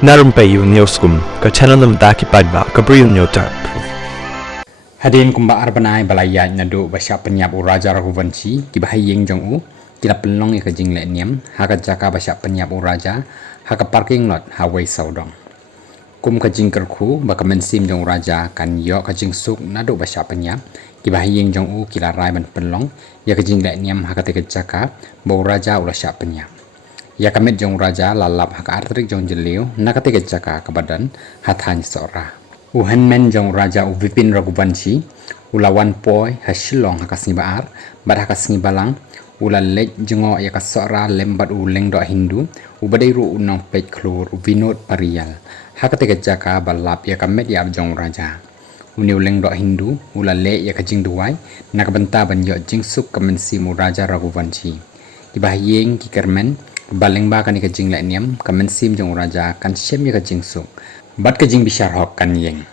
Na Rympei U ke channel nabynta paidbah ke Bri U Hynñiewtrep. Hadirin kumba arbanai balaya nadu basya penyap uraja rahuvanci kiba haïing jong u kila pelong ya kajing lehniam haka jaka basya penyap uraja haka parking lot Wei Sawdong. Kum kajing kerku baka mensim jong uraja kan yo kajing suk nadu basya penyap kiba haïing jong u kila rai ban pelong ya kajing lehniam haka teka jaka ba uraja ula sya penyap. Ya kamet jong raja lalap haka artrik jong jeliu nakatiga jaka ke badan hatany seorang. Uhen men jong raja uvipin ragubanci ulawan poi hasilong haka snibaar bad haka snibalang ula lej jengo ya ka seorang lembat u Lyngdoh Hindu ubadairu unong pej klur uvinot parial haka tiga jaka balap ya kamet ya jong raja. Uniu Lyngdoh Hindu ula le ya ka jing duai nakabenta banyo jing suk kemensi mu raja ragubanci. Kiba haïing ki kermen baleng ba kan ka jing lehniam kan mensim jong raja kan shem ya ka jing suk bat ka jing bishar hok kan yeng.